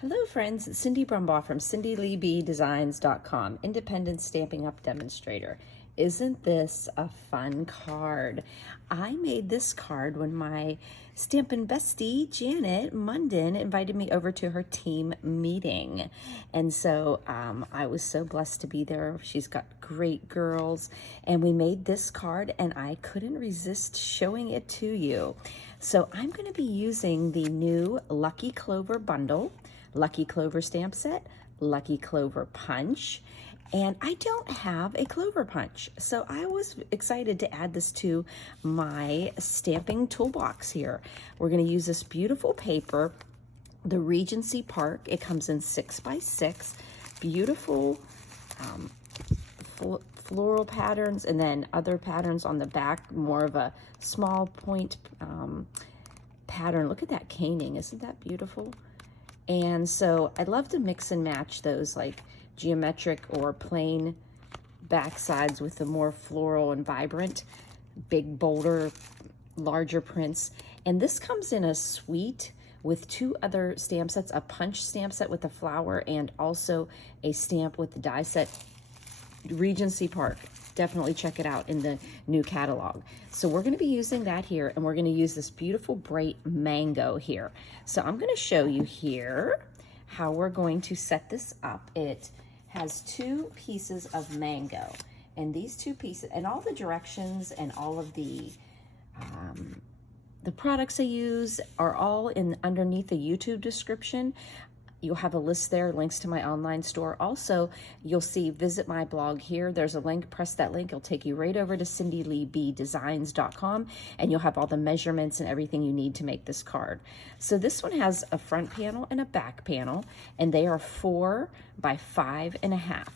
Hello friends, it's Cindy Brumbaugh from CindyLeeBDesigns.com, independent Stampin' Up demonstrator. Isn't this a fun card? I made this card when my Stampin' bestie, Janet Munden, invited me over to her team meeting. And so I was so blessed to be there. She's got great girls. And we made this card and I couldn't resist showing it to you. So I'm gonna be using the new Lucky Clover bundle, Lucky Clover stamp set, Lucky Clover punch, and I don't have a Clover punch. So I was excited to add this to my stamping toolbox here. We're gonna use this beautiful paper, the Regency Park. It comes in 6x6, beautiful floral patterns, and then other patterns on the back, more of a small point pattern. Look at that caning, isn't that beautiful? And so I love to mix and match those like geometric or plain back sides with the more floral and vibrant, big, bolder, larger prints. And this comes in a suite with two other stamp sets, a punch stamp set with the flower and also a stamp with the die set. Regency Park, definitely check it out in the new catalog. So we're going to be using that here, and we're going to use this beautiful bright mango here. So I'm going to show you here how we're going to set this up. It has two pieces of mango, and these two pieces and all the directions and all of the products I use are all in underneath the YouTube description. You'll have a list there, links to my online store. Also, you'll see, visit my blog here. There's a link, press that link. It'll take you right over to CindyLeeBDesigns.com, and you'll have all the measurements and everything you need to make this card. So this one has a front panel and a back panel, and they are 4 by 5.5.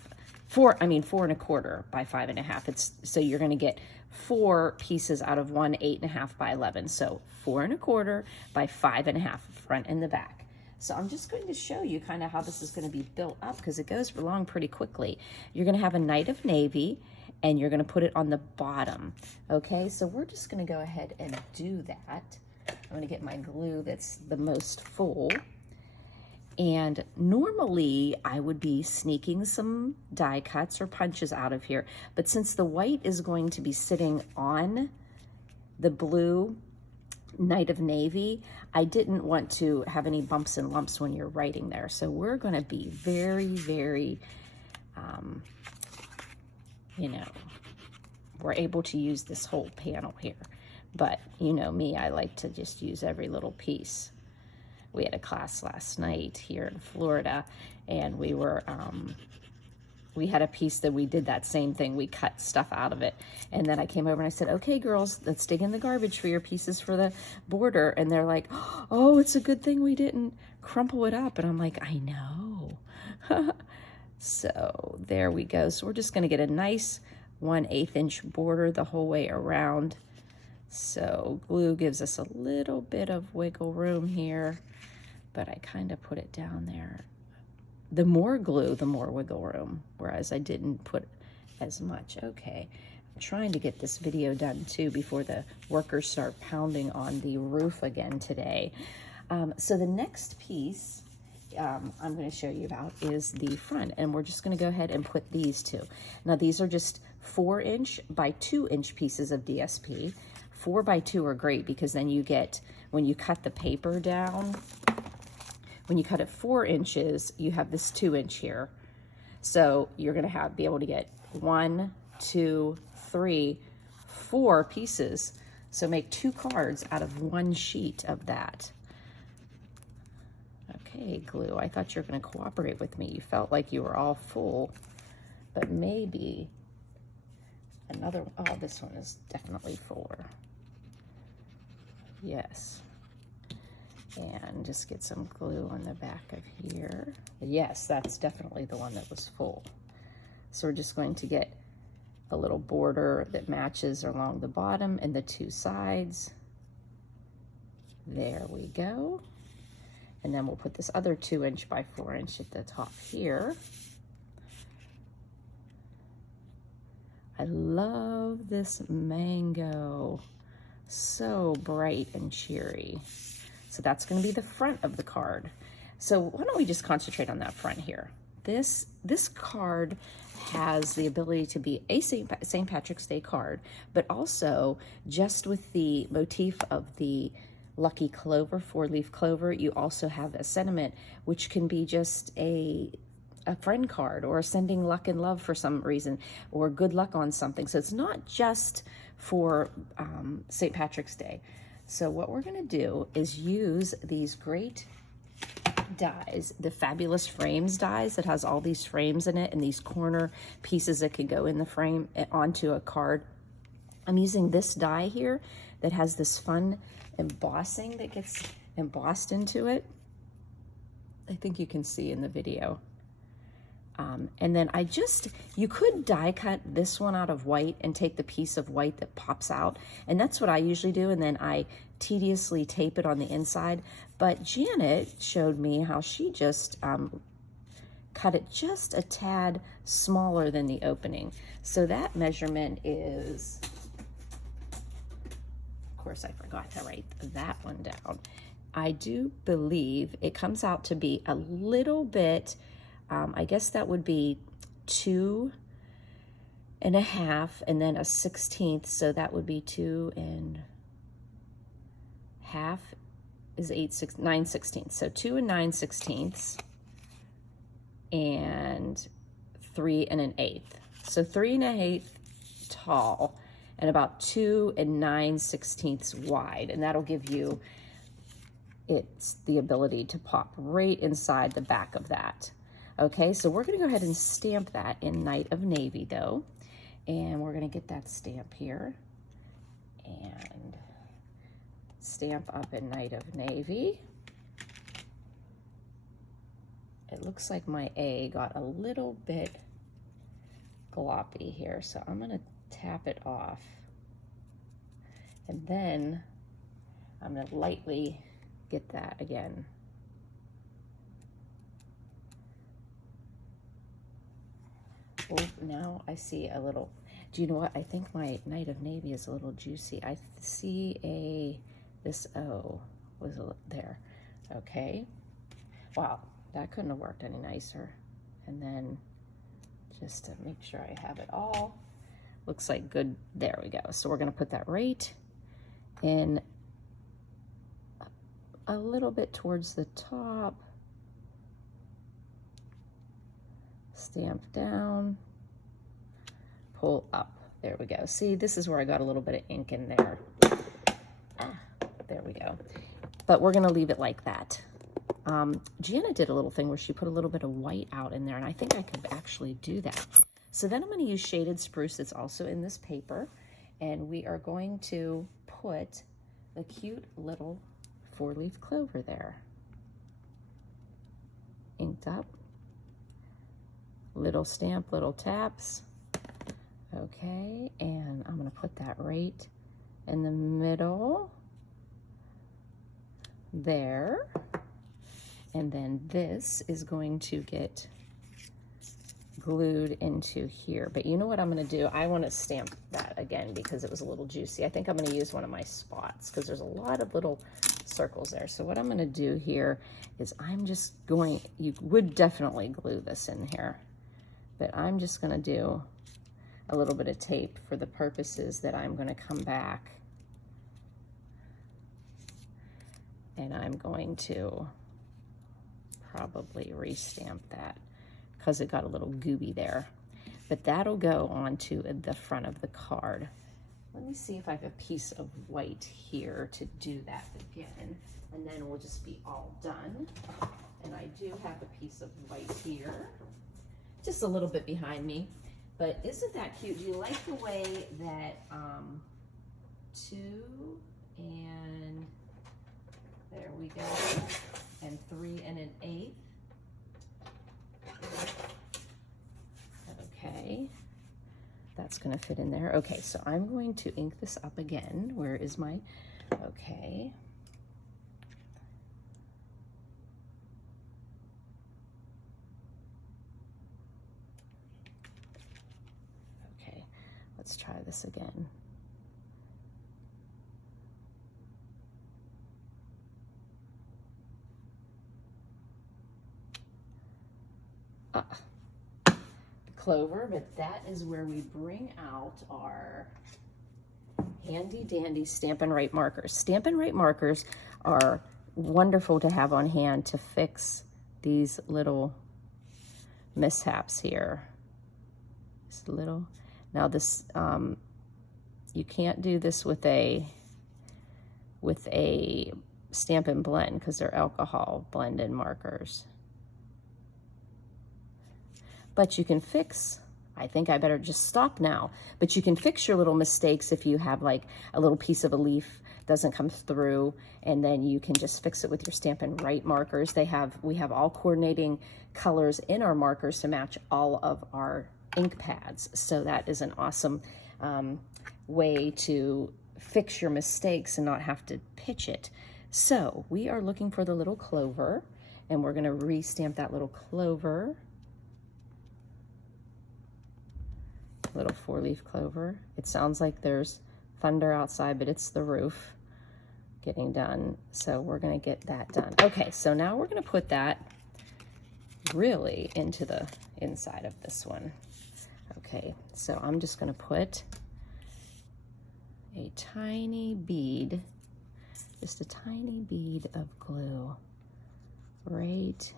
4 1/4 by 5.5. So you're gonna get 4 pieces out of one 8.5 by 11. So 4 1/4 by 5.5, front and the back. So I'm just going to show you kind of how this is going to be built up because it goes along pretty quickly. You're going to have a Night of Navy and you're going to put it on the bottom. Okay, so we're just going to go ahead and do that. I'm going to get my glue that's the most full. And normally I would be sneaking some die cuts or punches out of here, but since the white is going to be sitting on the blue Night of Navy, I didn't want to have any bumps and lumps when you're writing there. So we're going to be very, very, we're able to use this whole panel here. But you know me, I like to just use every little piece. We had a class last night here in Florida, and we were, we had a piece that we did that same thing. We cut stuff out of it. And then I came over and I said, okay, girls, let's dig in the garbage for your pieces for the border. And they're like, oh, it's a good thing we didn't crumple it up. And I'm like, I know. So there we go. So we're just going to get a nice 1/8 inch border the whole way around. So glue gives us a little bit of wiggle room here, but I kind of put it down there. The more glue, the more wiggle room, whereas I didn't put as much. Okay, I'm trying to get this video done too before the workers start pounding on the roof again today. So the next piece I'm going to show you about is the front, and we're just going to go ahead and put these two. Now these are just 4 inch by 2 inch pieces of DSP. 4 by 2 are great because then you get, when you cut the paper down, when you cut it 4 inches, you have this 2 inch here. So you're going to be able to get 1, 2, 3, 4 pieces. So make 2 cards out of 1 sheet of that. Okay, glue, I thought you were going to cooperate with me. You felt like you were all full, but maybe another, oh, this one is definitely fuller. Yes. And just get some glue on the back of here. Yes, that's definitely the one that was full. So we're just going to get a little border that matches along the bottom and the 2 sides. There we go. And then we'll put this other 2 inch by 4 inch at the top here. I love this mango. So bright and cheery. So that's going to be the front of the card. So why don't we just concentrate on that front here? This card has the ability to be a St. Patrick's Day card, but also just with the motif of the lucky clover, 4-leaf clover, you also have a sentiment, which can be just a friend card or sending luck and love for some reason, or good luck on something. So it's not just for St. Patrick's Day. So what we're going to do is use these great dies, the Fabulous Frames dies that has all these frames in it and these corner pieces that can go in the frame onto a card. I'm using this die here that has this fun embossing that gets embossed into it. I think you can see in the video. And then you could die cut this one out of white and take the piece of white that pops out. And that's what I usually do. And then I tediously tape it on the inside. But Janet showed me how she just cut it just a tad smaller than the opening. So that measurement is, of course, I forgot to write that one down. I do believe it comes out to be a little bit, I guess that would be 2 1/2 and then a 1/16. So that would be 2 1/2 is 9/16. So 2 9/16 and 3 1/8. So 3 1/8 tall and about 2 9/16 wide. And that'll give you the ability to pop right inside the back of that. Okay, so we're going to go ahead and stamp that in Night of Navy, though. And we're going to get that stamp here. And stamp up in Night of Navy. It looks like my A got a little bit gloppy here, so I'm going to tap it off. And then I'm going to lightly get that again. Oh, now I see a little, do you know what? I think my Night of Navy is a little juicy. I see this O was there. Okay. Wow, that couldn't have worked any nicer. And then just to make sure I have it all, looks like good. There we go. So we're going to put that right in a little bit towards the top. Stamp down, pull up. There we go. See, this is where I got a little bit of ink in there. There we go. But we're going to leave it like that. Gianna did a little thing where she put a little bit of white out in there, and I think I could actually do that. So then I'm going to use Shaded Spruce that's also in this paper, and we are going to put the cute little 4-leaf clover there. Inked up. Little stamp, little taps. Okay, and I'm going to put that right in the middle there. And then this is going to get glued into here. But you know what I'm going to do? I want to stamp that again because it was a little juicy. I think I'm going to use one of my spots because there's a lot of little circles there. So what I'm going to do here is I'm just going, you would definitely glue this in here, but I'm just going to do a little bit of tape for the purposes that I'm going to come back and I'm going to probably restamp that because it got a little gooby there. But that'll go onto the front of the card. Let me see if I have a piece of white here to do that again, and then we'll just be all done. And I do have a piece of white here, just a little bit behind me. But isn't that cute? Do you like the way that 2 and there we go, and 3 1/8. Okay, that's going to fit in there. Okay, so I'm going to ink this up again. Where is my, okay. Okay, let's try this again. Clover, but that is where we bring out our handy dandy Stampin' Right markers. Stampin' Right markers are wonderful to have on hand to fix these little mishaps here. Just a little. Now this, you can't do this with a Stampin' Blend because they're alcohol blended markers. But you can fix, I think I better just stop now, but you can fix your little mistakes if you have like a little piece of a leaf doesn't come through, and then you can just fix it with your Stampin' Right markers. We have all coordinating colors in our markers to match all of our ink pads. So that is an awesome way to fix your mistakes and not have to pitch it. So we are looking for the little clover, and we're gonna re-stamp that little clover. Little 4-leaf clover. It sounds like there's thunder outside, but it's the roof getting done. So we're gonna get that done. Okay, so now we're gonna put that really into the inside of this one. Okay, so I'm just gonna put a tiny bead, just a tiny bead of glue right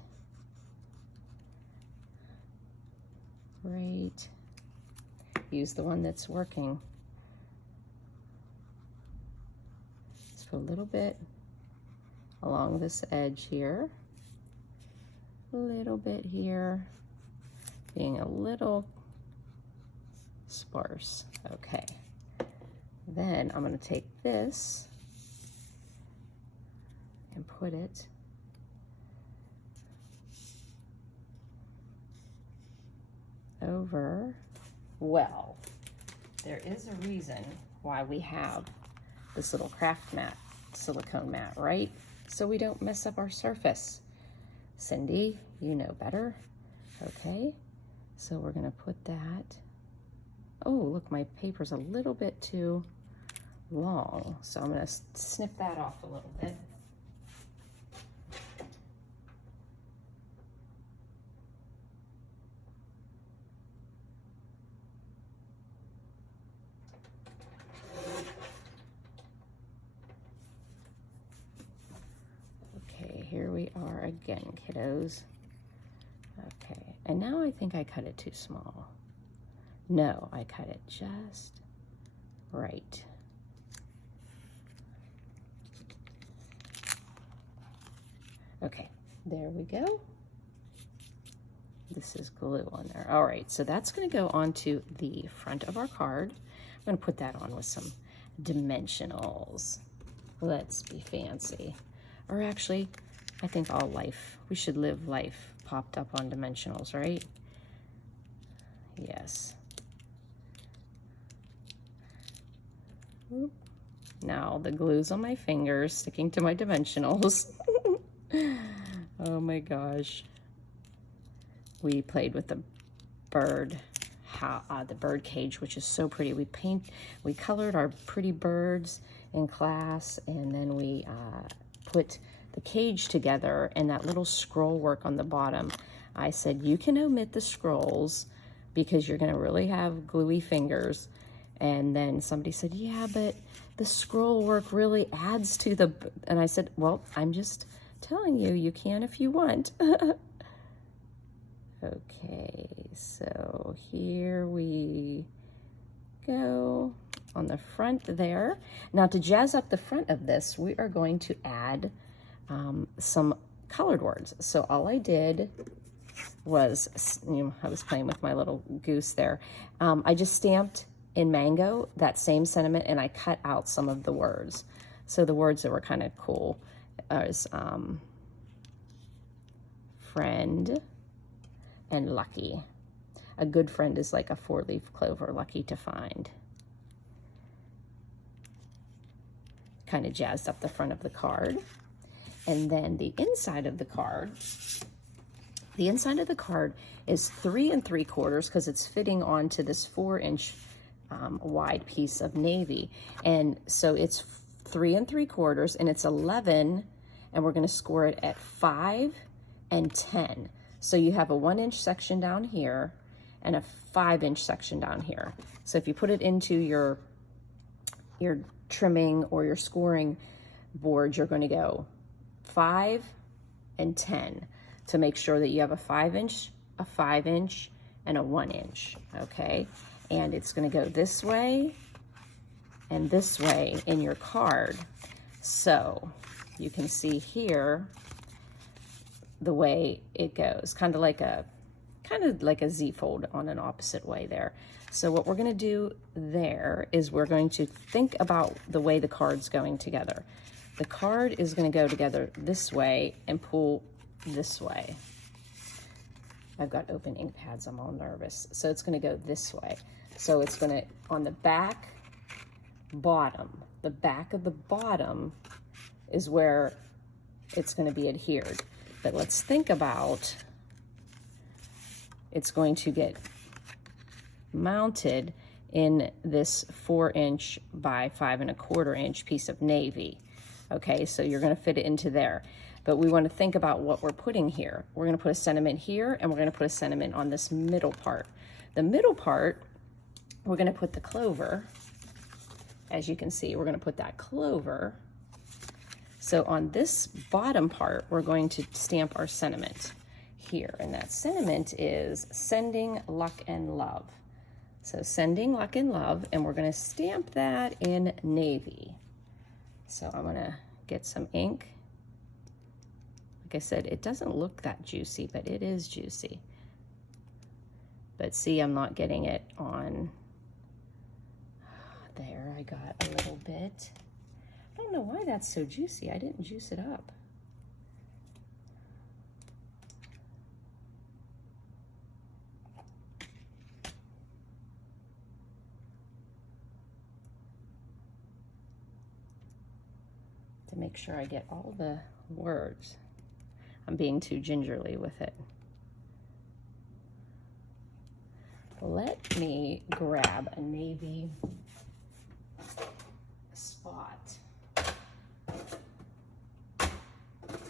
use the one that's working. Just put a little bit along this edge here, a little bit here, being a little sparse. Okay, then I'm going to take this and put it over. Well, there is a reason why we have this little craft mat, silicone mat, right? So we don't mess up our surface. Cindy, you know better. Okay, so we're gonna put that. Oh, look, my paper's a little bit too long, so I'm gonna snip that off a little bit. Here we are again, kiddos. Okay, and now I think I cut it too small. No, I cut it just right. Okay, there we go. This is glue on there. All right, so that's gonna go onto the front of our card. I'm gonna put that on with some dimensionals. Let's be fancy. Or actually, I think all life, we should live life popped up on dimensionals, right? Yes. Oop. Now the glue's on my fingers, sticking to my dimensionals. Oh my gosh. We played with the bird cage, which is so pretty. We colored our pretty birds in class, and then we put the cage together and that little scroll work on the bottom. I said, you can omit the scrolls because you're gonna really have gluey fingers. And then somebody said, yeah, but the scroll work really adds to the, and I said, well, I'm just telling you, you can if you want. Okay, so here we go on the front there. Now to jazz up the front of this, we are going to add some colored words. So all I did was, I was playing with my little goose there. I just stamped in mango that same sentiment, and I cut out some of the words. So the words that were kind of cool is friend and lucky. A good friend is like a 4-leaf clover, lucky to find. Kind of jazzed up the front of the card. And then the inside of the card is 3 3/4 because it's fitting onto this 4-inch wide piece of navy. And so it's 3 3/4 and it's 11, and we're going to score it at 5 and 10. So you have a 1-inch section down here and a 5-inch section down here. So if you put it into your trimming or your scoring board, you're going to go 5 and 10 to make sure that you have a 5-inch, a 5-inch, and a 1-inch, okay? And it's going to go this way and this way in your card. So you can see here the way it goes, kind of like a Z fold on an opposite way there. So what we're going to do there is we're going to think about the way the card's going together. The card is going to go together this way and pull this way. I've got open ink pads, I'm all nervous. So it's going to go this way. So it's going to, on the back bottom, the back of the bottom is where it's going to be adhered. But let's think about, it's going to get mounted in this 4-inch by 5 1/4 inch piece of navy. Okay, so you're going to fit it into there. But we want to think about what we're putting here. We're going to put a sentiment here, and we're going to put a sentiment on this middle part. The middle part, we're going to put the clover. As you can see, we're going to put that clover. So on this bottom part, we're going to stamp our sentiment here. And that sentiment is sending luck and love. So sending luck and love, and we're going to stamp that in navy. So I'm going to get some ink. Like I said, it doesn't look that juicy, but it is juicy. But see, I'm not getting it on there. I got a little bit. I don't know why that's so juicy. I didn't juice it up. To make sure I get all the words. I'm being too gingerly with it. Let me grab a navy spot.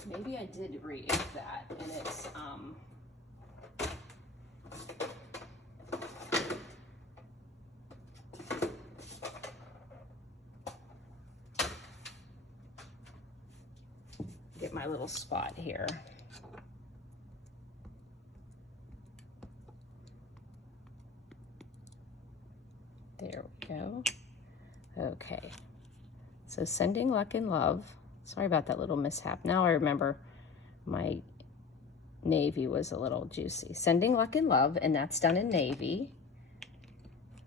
Maybe I did re-ink that, and it's get my little spot here. There we go. Okay, so sending luck and love. Sorry about that little mishap. Now I remember my navy was a little juicy. Sending luck and love, and that's done in navy.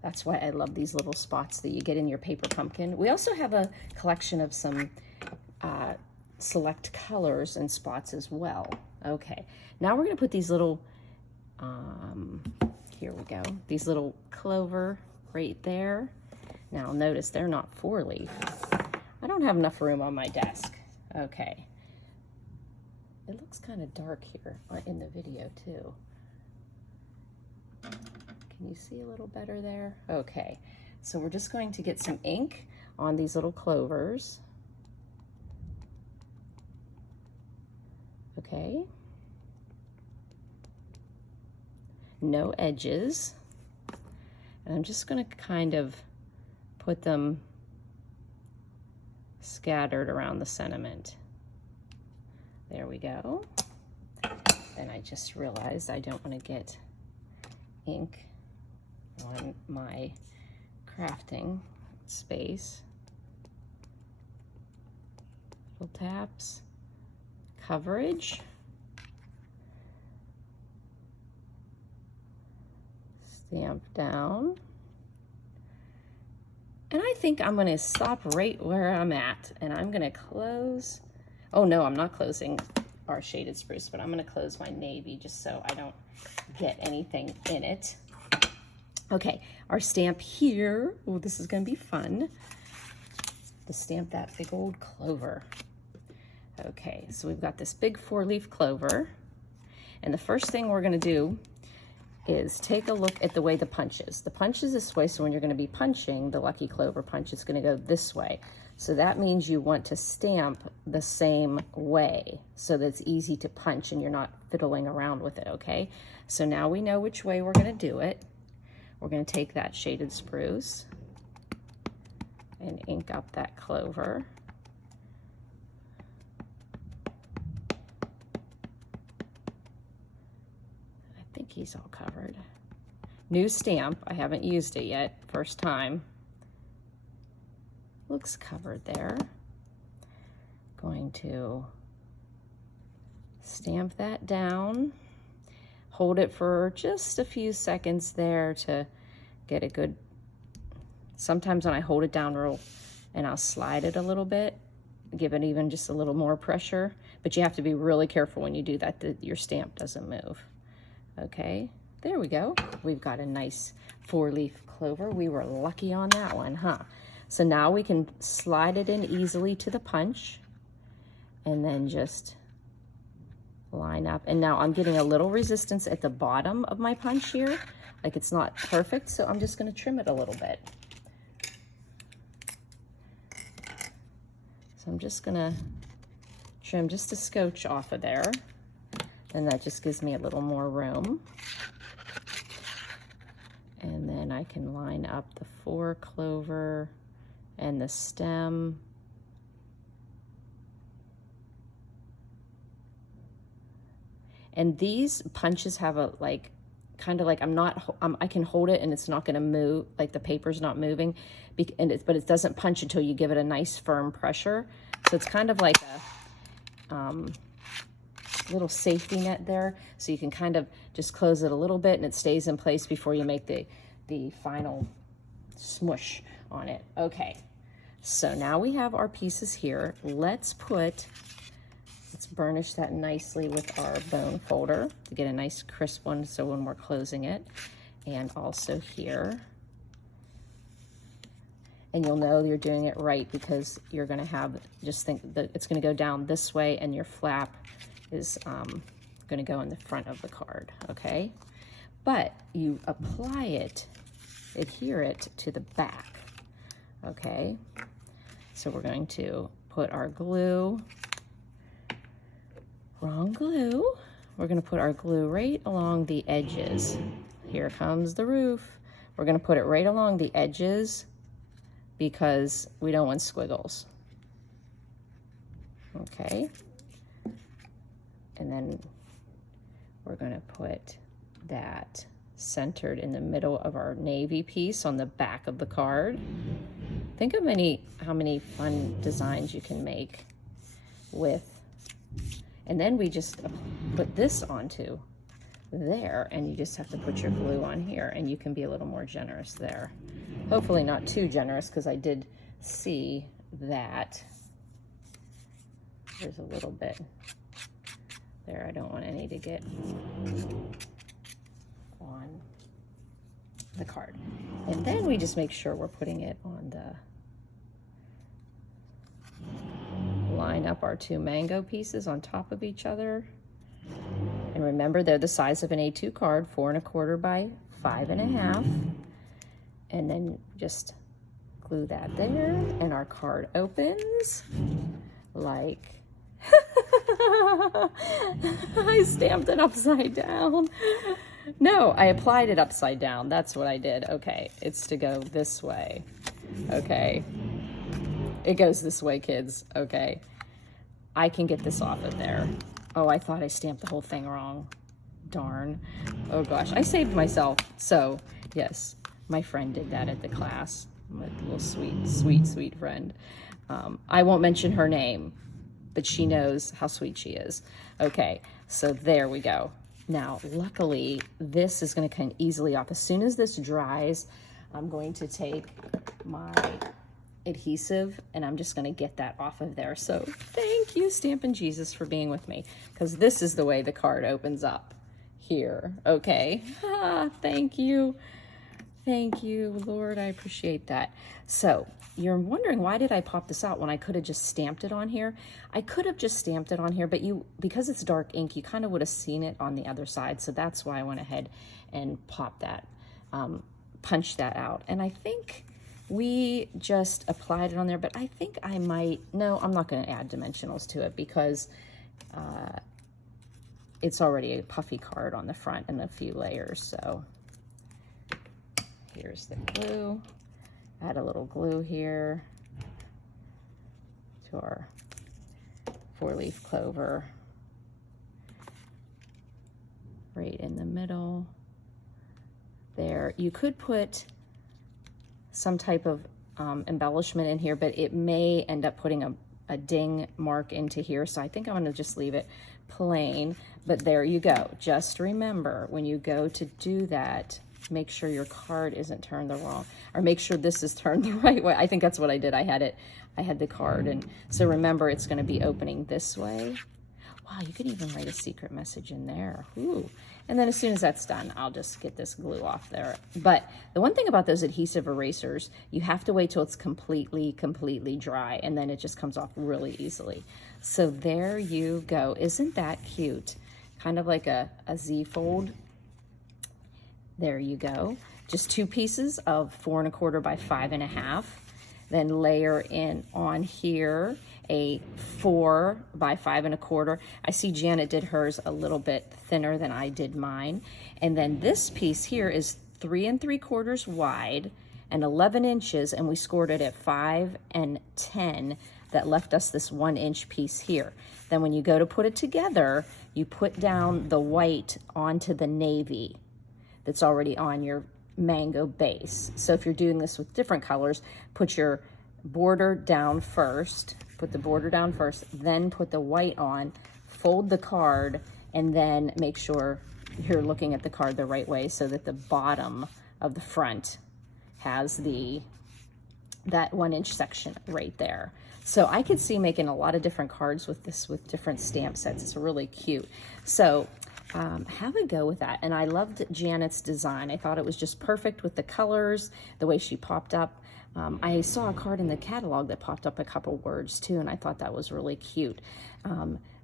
That's why I love these little spots that you get in your paper pumpkin. We also have a collection of some select colors and spots as well. Okay, now we're gonna put these little, here we go, these little clover right there. Now notice they're not 4-leaf. I don't have enough room on my desk. Okay. It looks kind of dark here in the video too. Can you see a little better there? Okay. So we're just going to get some ink on these little clovers. Okay. No edges. And I'm just going to kind of put them scattered around the sentiment. There we go. And I just realized I don't want to get ink on my crafting space. Little taps. Coverage. Stamp down. And I think I'm going to stop right where I'm at, and I'm going to close. Oh no, I'm not closing our shaded spruce, but I'm going to close my navy just so I don't get anything in it. Okay, our stamp here. Oh, this is going to be fun to stamp that big old clover. Okay, so we've got this big 4-leaf clover, and the first thing we're going to do is take a look at the way the punch is. The punch is this way, so when you're going to be punching the Lucky Clover punch, it's going to go this way. So that means you want to stamp the same way so that it's easy to punch and you're not fiddling around with it, okay? So now we know which way we're gonna do it. We're gonna take that shaded spruce and ink up that clover. I think he's all covered. New stamp, I haven't used it yet, first time. Looks covered there. Going to stamp that down, hold it for just a few seconds there to get a good, sometimes when I hold it down real, and I'll slide it a little bit, give it even just a little more pressure, but you have to be really careful when you do that, that your stamp doesn't move. Okay, there we go. We've got a nice 4-leaf clover. We were lucky on that one, huh? So now we can slide it in easily to the punch and then just line up. And now I'm getting a little resistance at the bottom of my punch here. Like it's not perfect, so I'm just gonna trim it a little bit. So I'm just gonna trim just a scotch off of there. And that just gives me a little more room. And then I can line up the 4 clover and the stem. And these punches have a like, kind of like, I can hold it and it's not gonna move, like the paper's not moving, but it doesn't punch until you give it a nice firm pressure. So it's kind of like a little safety net there. So you can kind of just close it a little bit and it stays in place before you make the final smush on it. Okay, so now we have our pieces here. Let's burnish that nicely with our bone folder to get a nice crisp one so when we're closing it. And also here. And you'll know you're doing it right because you're gonna have, just think that it's gonna go down this way and your flap is gonna go in the front of the card, okay? But you apply it, adhere it to the back, okay? So we're going to put our glue, wrong glue. We're gonna put our glue right along the edges. Here comes the roof. We're gonna put it right along the edges because we don't want squiggles, okay? And then we're gonna put that centered in the middle of our navy piece on the back of the card. Think of how many fun designs you can make with, and then we just put this onto there and you just have to put your glue on here and you can be a little more generous there. Hopefully not too generous because I did see that there's a little bit there. I don't want any to get on the card. And then we just make sure we're putting it on line up our 2 mango pieces on top of each other. And remember, they're the size of an A2 card, 4 1/4 by 5 1/2. And then just glue that there and our card opens like, I stamped it upside down. No, I applied it upside down. That's what I did. Okay, it's to go this way. Okay, it goes this way, kids. Okay, I can get this off of there. Oh, I thought I stamped the whole thing wrong. Darn. Oh gosh, I saved myself. So yes, my friend did that at the class. My little sweet friend. I won't mention her name, but she knows how sweet she is. Okay, so there we go. Now, luckily, this is gonna come easily off. As soon as this dries, I'm going to take my adhesive and I'm just gonna get that off of there. So thank you, Stampin' Jesus, for being with me, because this is the way the card opens up here, okay? Thank you. Thank you, Lord, I appreciate that. So you're wondering, why did I pop this out when I could have just stamped it on here? I could have just stamped it on here, but because it's dark ink, you kind of would have seen it on the other side. So that's why I went ahead and popped that, punched that out. And I think we just applied it on there, but I think I might, no, I'm not going to add dimensionals to it because it's already a puffy card on the front and a few layers. So here's the glue. Add a little glue here to our 4-leaf clover right in the middle there. You could put some type of embellishment in here, but it may end up putting a ding mark into here, so I think I'm going to just leave it plain. But there you go. Just remember, when you go to do that, make sure your card isn't turned the wrong, or make sure this is turned the right way. I think that's what I did. I had the card, and so remember, it's going to be opening this way. Wow, you could even write a secret message in there. Ooh. And then as soon as that's done, I'll just get this glue off there. But the one thing about those adhesive erasers, you have to wait till it's completely dry, and then it just comes off really easily. So there you go. Isn't that cute? Kind of like a Z fold. There you go. Just 2 pieces of 4 1/4 by 5 1/2. Then layer in on here a 4 by 5 1/4. I see Janet did hers a little bit thinner than I did mine. And then this piece here is 3 3/4 wide and 11 inches, and we scored it at 5 and 10. That left us this 1-inch piece here. Then when you go to put it together, you put down the white onto the navy that's already on your mango base. So if you're doing this with different colors, put your border down first, put the border down first, then put the white on, fold the card, and then make sure you're looking at the card the right way so that the bottom of the front has that 1-inch section right there. So I could see making a lot of different cards with this, with different stamp sets. It's really cute. So have a go with that. And I loved Janet's design. I thought it was just perfect with the colors, the way she popped up. I saw a card in the catalog that popped up a couple words too, and I thought that was really cute.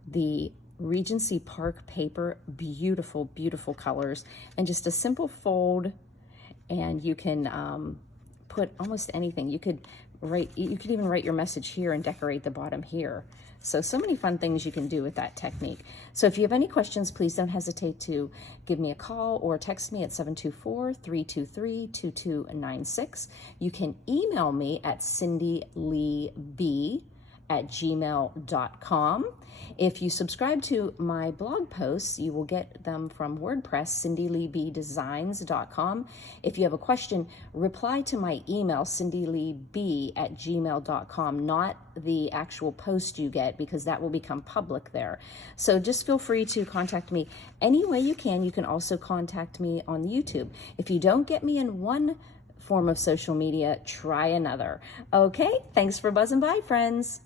The Regency Park paper, beautiful, beautiful colors, and just a simple fold, and you can put almost anything. You could even write your message here and decorate the bottom here. So many fun things you can do with that technique. So if you have any questions, please don't hesitate to give me a call or text me at 724-323-2296. You can email me at cindyleeb@gmail.com. If you subscribe to my blog posts, you will get them from WordPress, cindyleebdesigns.com. If you have a question, reply to my email, cindyleeb@gmail.com, not the actual post you get, because that will become public there. So just feel free to contact me any way you can. You can also contact me on YouTube. If you don't get me in one form of social media, try another. Okay, thanks for buzzing by, friends.